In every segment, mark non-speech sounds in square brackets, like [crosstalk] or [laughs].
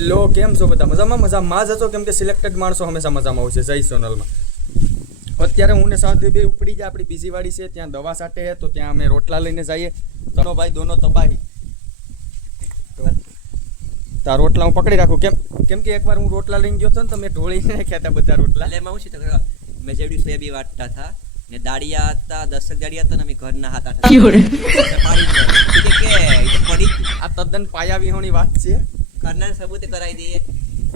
લો કેમ છો બધા? મજામાં? મજામાં? જ હતો કેમ કે સિલેક્ટેડ માણસો હંમેશા મજામાં આવશે જય સોનલમાં. અત્યારે હું ને સાંજે બે ઉપડી જાય આપણી બીજી વાડી છે ત્યાં દવા સાટે છે તો ત્યાં અમે રોટલા લઈને જઈએ. તનો ભાઈ દોનો તબાહી. તાર રોટલા હું પકડી રાખું. કેમ કેમ કે એકવાર હું રોટલા લઈને ગયો હતો ને તો મેં ઢોળીને નાખ્યા હતા બધા રોટલા. એટલે એમાં હું છે તો મેં જેવડી સોયાબી વાટતા હતા. ને દાડિયા હતા દસક દાડિયા હતા ને અમે ઘરના હતા કે. આ તદ્દન પાયા વિહોણી વાત છે. ઘરના સબૂત કરાવી દઈએ.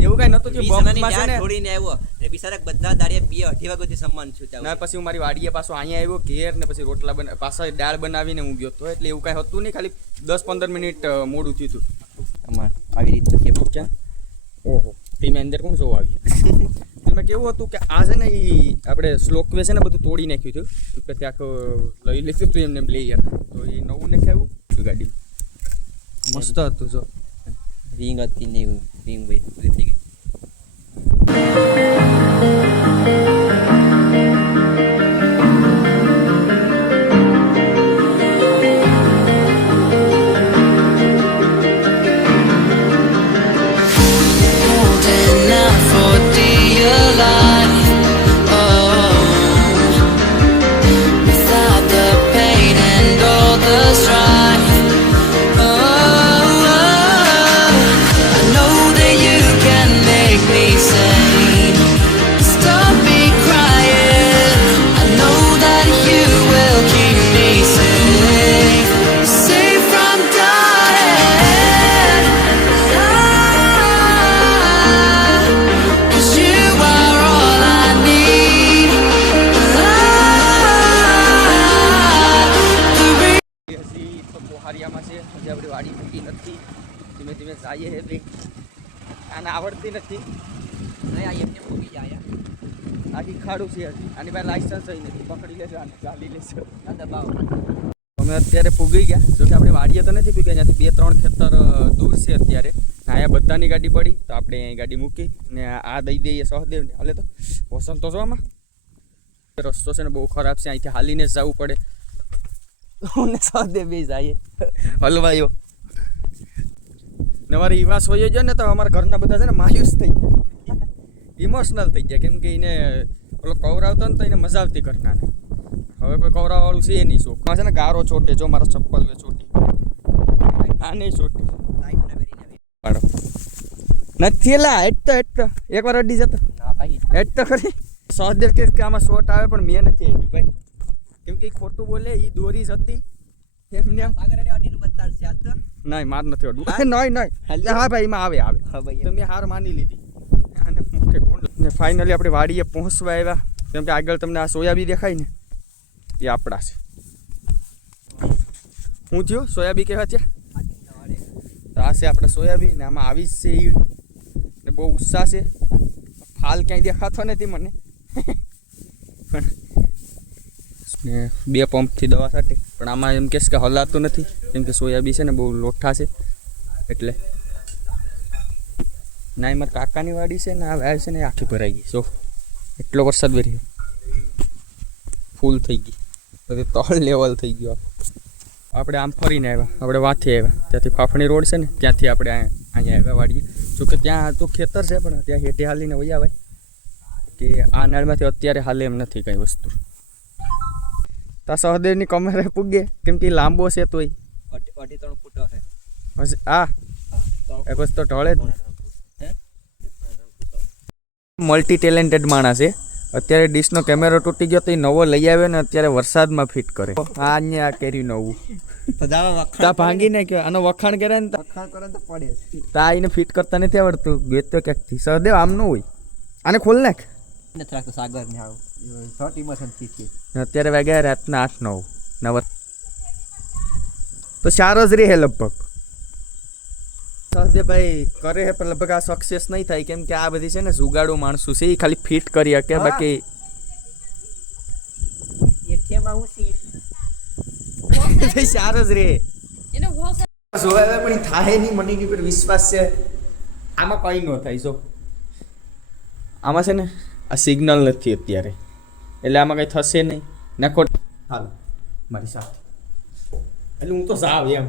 એવું કઈ નતું કે બોમ્બ ન્યા ને છોડીને આવ્યો. ને બિચારા બધા દાડિયા બે અઢી વાગ્યા સુધી સમાન છું ત્યાં પછી હું મારી વાડીએ પાછો અહીંયા આવ્યો ઘેર ને પછી રોટલા બના પાછા દાળ બનાવીને હું ગયો તો એટલે એવું કઈ હતું નહીં ખાલી દસ પંદર મિનિટ મોડું થયું હતું. અમારે આવી રીતે પછી પૂછ્યા ક્યાં ઓહો. તેમાં અંદર કોણ જોવા આવ્યું? [laughs] તેમાં કેવું હતું કે આ છે ને એ આપણે શ્લોકવે છે ને બધું તોડી નાખ્યું હતું. તો કે ત્યાં લઈ લીધું હતું એમને એમ લઈ ગયા તો એ નવું નાખ્યું. ગાડી. મસ્ત હતું જો. રિંગ હતી ને એવું રિંગ હજી આપણી વાડી મૂકી નથી. ધીમે ધીમે જઈએ હે બે આને આવડતી નથી. નહીં આ એમને મૂકી જાય. આખી ખાડું છે આની પાસે લાયસન્સ નથી. પકડી લેજો આને, ચાલી લેશે આ દબાવ. અમે અત્યારે પૂગી ગયા. જોકે આપણે વાડીએ તો નથી પૂગ્યા. ત્યાંથી બે ત્રણ ખેતર દૂર છે અત્યારે. અહીંયા બધાની ગાડી પડી. તો આપણે અહીં ગાડી મૂકી ને આ દઈ દઈએ સહદેવને. હાલે તો. વસંત તો જો રસ્તો છે ને બહુ ખરાબ છે. અહીંથી હાલીને જ જવું પડે. હું સહદેવ બે જઈએ. હલવાયો. ને અમારે ઈવાસ હોય જાય ને તો અમારા ઘરના બધા છે ને માયુસ થઈ ગયા. ઇમોશનલ થઈ ગયા. કેમ કે એને ઓલો કવરાવતો ને તો એને મજા આવતી ઘરનાને. હવે કોઈ કવરાવાળું છે નહીં શોખ. માં છે ને ગારો છોટે જો મારા ચપ્પલ વે છોટી આ નહીં છોટી પાડો. નથી એલા એટ તો એટ તો એકવાર અડી જતો. ના ભાઈ. એટ તો ખરી. સહદેવ કે કે આમાં શોટ આવે પણ મેં નથી હેડ્યું ભાઈ. કેમ કે ખોટું બોલે એ દોરી જ હતી. એમને નહીં માર નથી અડવું [laughs] નહીં નહીં. હા ભાઈ એમાં આવે આવે. હા ભાઈ મેં હાર માની લીધી. અને મોટે કોણ ને ફાઇનલી આપણે વાડીએ પહોંચવા આવ્યા. કેમ કે આગળ તમને આ સોયાબી દેખાય ને એ આપણા છે. હું થયો? સોયાબી કેવા છે તો આ છે આપણે સોયાબી ને આમાં આવી જ છે એ ને બહુ ઉત્સાહ છે. ફાલ ક્યાંય દેખાતો નથી મને. [laughs] ને બે પંપથી દવા છાંટે. પણ આમાં એમ કહેશ કે હલાતું નથી. કેમ કે સોયાબી છે ને બહુ લોઠા છે. એટલે ના એમાં કાકાની વાડી છે ને, આ વાડ છે ને આખી ભરાઈ ગઈ જો, એટલો વરસાદ વર્યો ફૂલ થઈ ગઈ. હવે તળ લેવલ થઈ ગયું આપણે આમ ફરીને આવ્યા. આપણે વાથી આવ્યા. ત્યાંથી ફાફણી રોડ છે ને, ત્યાંથી આપણે અહીંયા આવ્યા વાડીએ. જોકે ત્યાં તો ખેતર છે પણ ત્યાં હેઠે હાલીને વહી આવે કે આ નાળમાંથી અત્યારે હાલે એમ નથી કંઈ વસ્તુ. તા સહદેવની કમરે પૂગે કેમ કે લાંબો છે તોય. અઢી અઢી ત્રણ ફૂટ હશે. આ એ પછી તો ઢળે જ. મલ્ટી ટેલેન્ટેડ માણસ છે. અત્યારે ડીશનો કેમેરો તૂટી ગયો તો એ નવો લઈ આવ્યો ને અત્યારે વરસાદમાં ફિટ કરે. આ અહીંયા કેરી નવું. તા ભાંગી ને કહેવાય આનો વખાણ કરે ને પડે તા એને ફિટ કરતા નથી આવડતું. ગેતો ક્યાંકથી? સહદેવ આમ ન હોય. આને ખોલ નાખ. નથી રાખતો સાગર ને આવું શોર્ટ ઇમોશનથી છે અત્યારે વાગ્યા રાતના આઠ નવ. નવ. તો ચાર જ રહે લગભગ. સહદેવભાઈ કરે હે પણ લગભગ આ સક્સેસ નહીં થાય. કેમ કે આ બધી છે ને જુગાડું માણસું છે એ ખાલી ફિટ કરી શકે બાકી [laughs] ચાર જ રહે. જોવા પણ થાય નહીં મને પર વિશ્વાસ છે. આમાં કંઈ ન થાય જો. આમાં છે ને આ સિગ્નલ નથી અત્યારે. એટલે આમાં કંઈ થશે નહીં. નાખો હાલ મારી સાથે. એટલે હું તો સાવ એમ.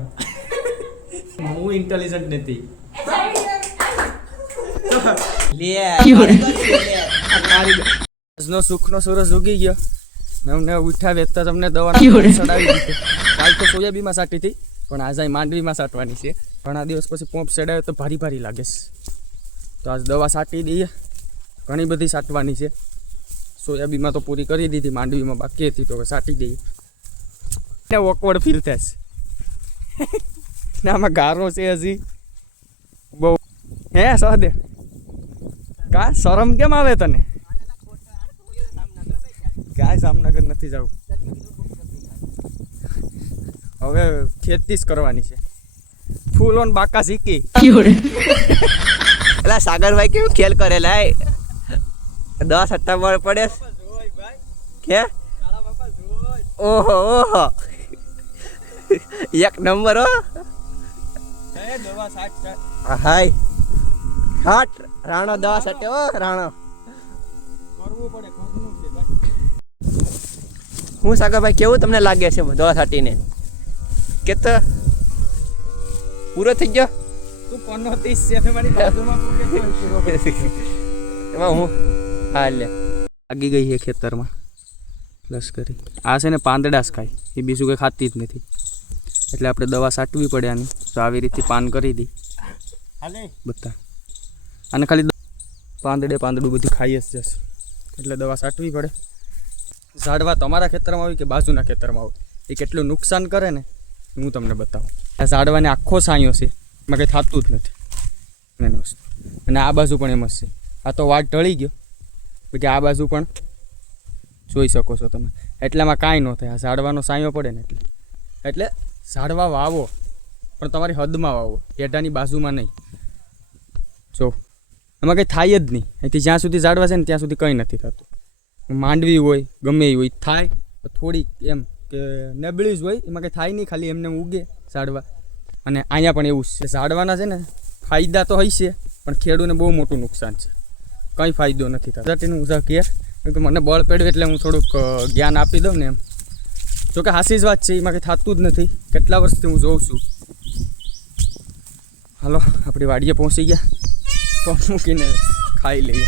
[laughs] હું ઇન્ટેલિજન્ટ નથી. [laughs] આજનો સુખનો સૂરજ ઉગી ગયો. ને અમને ઉઠ્યા વેચતા તમને દવા ચડાવી દીધી. કાલ તો સોયાબીમાં સાટી હતી પણ આજે માંડવીમાં સાટવાની છે. ઘણા દિવસ પછી પોંપ ચડાવ્યો તો ભારી ભારી લાગે છે. તો આજ દવા સાટી દઈએ. ઘણી બધી સાટવાની છે. સોયાબીનમાં તો પૂરી કરી દીધી માંડવીમાં બાકી હતી તો હવે સાટી દઈએ. એટલે ઓકવર્ડ ફીલ થશે. ને આમાં ગારો છે હજી. બહુ. હે સહદે કા? શરમ કેમ આવે તને? ક્યાંય જામનગર નથી જવું. હવે ખેતી જ કરવાની છે. ફૂલ ઓન બાકા શીખી. [laughs] એટલે સાગરભાઈ કેવું ખેલ કરેલા દસ સપ્ટેમ્બર પડે કે? ઓહો ઓહો. એક નંબર હો. હાય. હાટ. રાણો દવા સટે ઓ રાણો. હું સાગરભાઈ કેવું તમને લાગે છે દવા સાટીને કે તો પૂરો થઈ ગયો? તું પન્નો ત્રીસ છે તમારી બાજુમાં. એમાં હું? હા લે લાગી ગઈ છે ખેતરમાં. લશ્કરી. આ છે ને પાંદડા જ ખાય એ બીજું કંઈ ખાતી જ નથી. એટલે આપણે દવા સાટવી પડે આની. તો આવી રીતે પાન કરી દી બધા અને ખાલી પાંદડે પાંદડું બધું ખાઈ જ જશે. એટલે દવા સાટવી પડે. ઝાડવા તમારા ખેતરમાં આવી કે બાજુના ખેતરમાં આવે. એ કેટલું નુકસાન કરે ને હું તમને બતાવું. આ ઝાડવાને આખો સાંયો છે. એમાં કંઈ થતું જ નથી. મેન વસ્તુ. અને આ બાજુ પણ એમ જ છે. આ તો વાટ ઢળી ગયો. પછી આ બાજુ પણ જોઈ શકો છો તમે. એટલામાં કાંઈ ન થાય. આ ઝાડવાનો સાંયો પડે ને એટલે. એટલે ઝાડવા વાવો, પણ તમારી હદમાં વાવો. એઢાની બાજુમાં નહીં. જો. એમાં કંઈ થાય જ નહીં. અહીંથી જ્યાં સુધી ઝાડવા છે ને ત્યાં સુધી કંઈ નથી થતું. માંડવી હોય, ગમે એ હોય, થાય. તો થોડીક એમ કે નબળી જ હોય, એમાં કંઈ થાય નહીં. ખાલી એમને એમ ઉગે ઝાડવા. અને અહીંયા પણ એવું છે. ઝાડવાના છે ને, ફાયદા તો હશે, પણ ખેડૂને બહુ મોટું નુકસાન છે. કંઈ ફાયદો નથી થતો. ગુજરાતીનું ઉઝા કેર કે મને બળ પડ્યું એટલે હું થોડુંક જ્ઞાન આપી દઉં ને એમ. જોકે હાસી જ વાત છે, એમાં કંઈ થતું જ નથી. કેટલા વર્ષથી હું જોઉં છું. હાલો, આપણી વાડીએ પહોંચી ગયા. તો મૂકીને ખાઈ લઈએ.